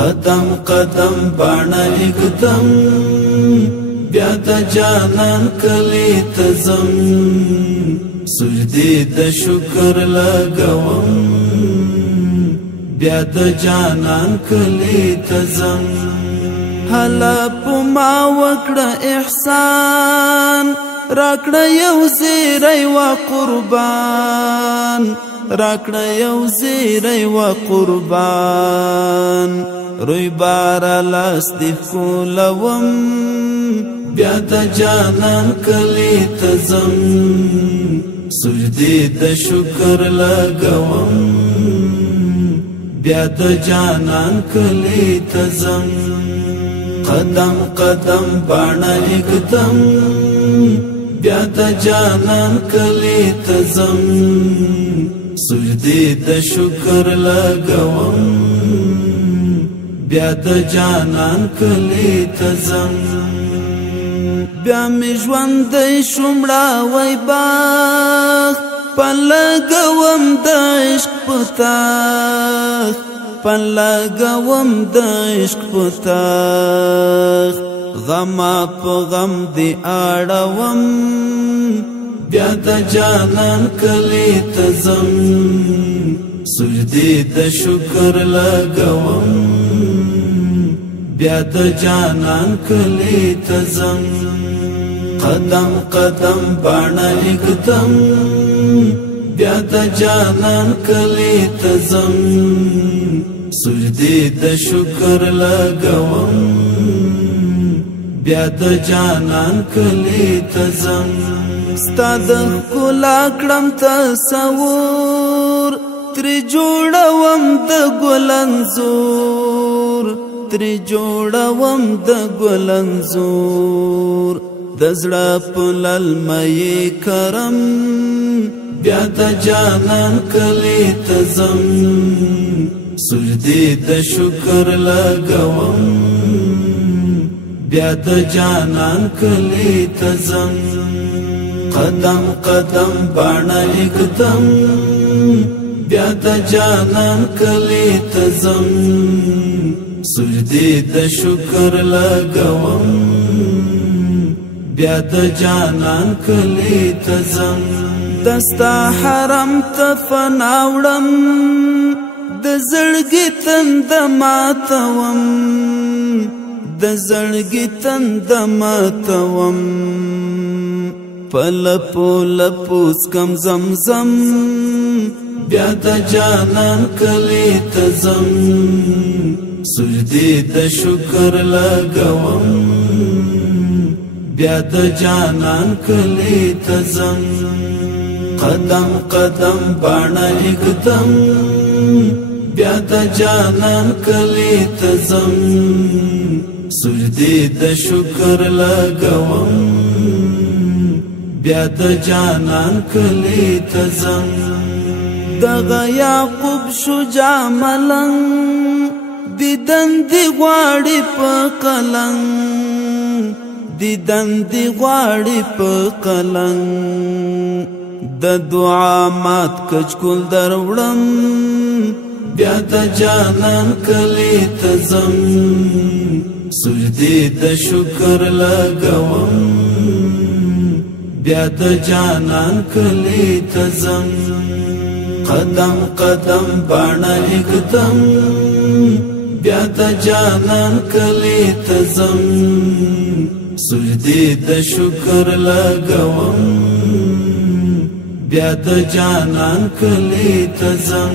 قدم قدم باڼه اږدم بیا د جانان کلی ته ځم سجدې د شکر لګوم بیا د جانان کلی ته ځم هله په ما وکړه احسان راکړه یو زیری و قربان راکړه یو زیری و قربان روی بارا لاس دی کولوم بیا د جانان کلی ته ځم سجدې د شکر لګوم بیا د جانان کلی ته ځم قدم قدم باڼه اږدم بیا د جانان کلی ته ځم سجدې د شکر لګوم بیا د جانان کلی ته ځم بیا می ژوندی شوم راوی باغ پن لګوم د عشق په تاغ پن لګوم د عشق په تاغ غما په غم دی اړوم بیا د جانان کلی ته ځم سجدې د شکر لګوم بیا د جانان کلی ته ځم قدم قدم باڼه اږدم بیا د جانان کلی ته ځم سجدې د شکر لګوم بیا د جانان کلی ته ځم ستا د ښکلا کړم تصور ترې جوړوم د ګل انځور ترې جوړوم د ګل انځور د زړه په للمه کرم بیا د جانان کلی ته ځم سجدې د شکر لګوم بیا د جانان کلی ته ځم قدم قدم باڼه اږدم بیا د جانان کلی ته ځم سجدې د شکر لګوم بیا د جانان کلی ته ځم دستا حرم ته فنا وړم د زړګي تنده ماتوم د زړګي تنده ماتوم په لپو لپو څکم زمزم بیا د جانان کلی ته ځم سجدې د شکر لګوم بیا د جانان کلی ته ځم قدم قدم باڼه اږدم بیا د جانان کلی ته ځم سجدې د شکر لګوم بیا د جانان کلی ته ځم دغه یعقوب شجاع ملنګ دیدن دی غواړي په قلنګ دیدن دی غواړي په قلنګ د دعا مات کچکول دروړم بیا د جانان کلی ته ځم سجدې د شکر لګوم بیا د جانان کلی ته ځم قدم قدم باڼه اږدم بیا د جانان کلی ته ځم سجدې د شکر لګوم بیا د جانان کلی ته ځم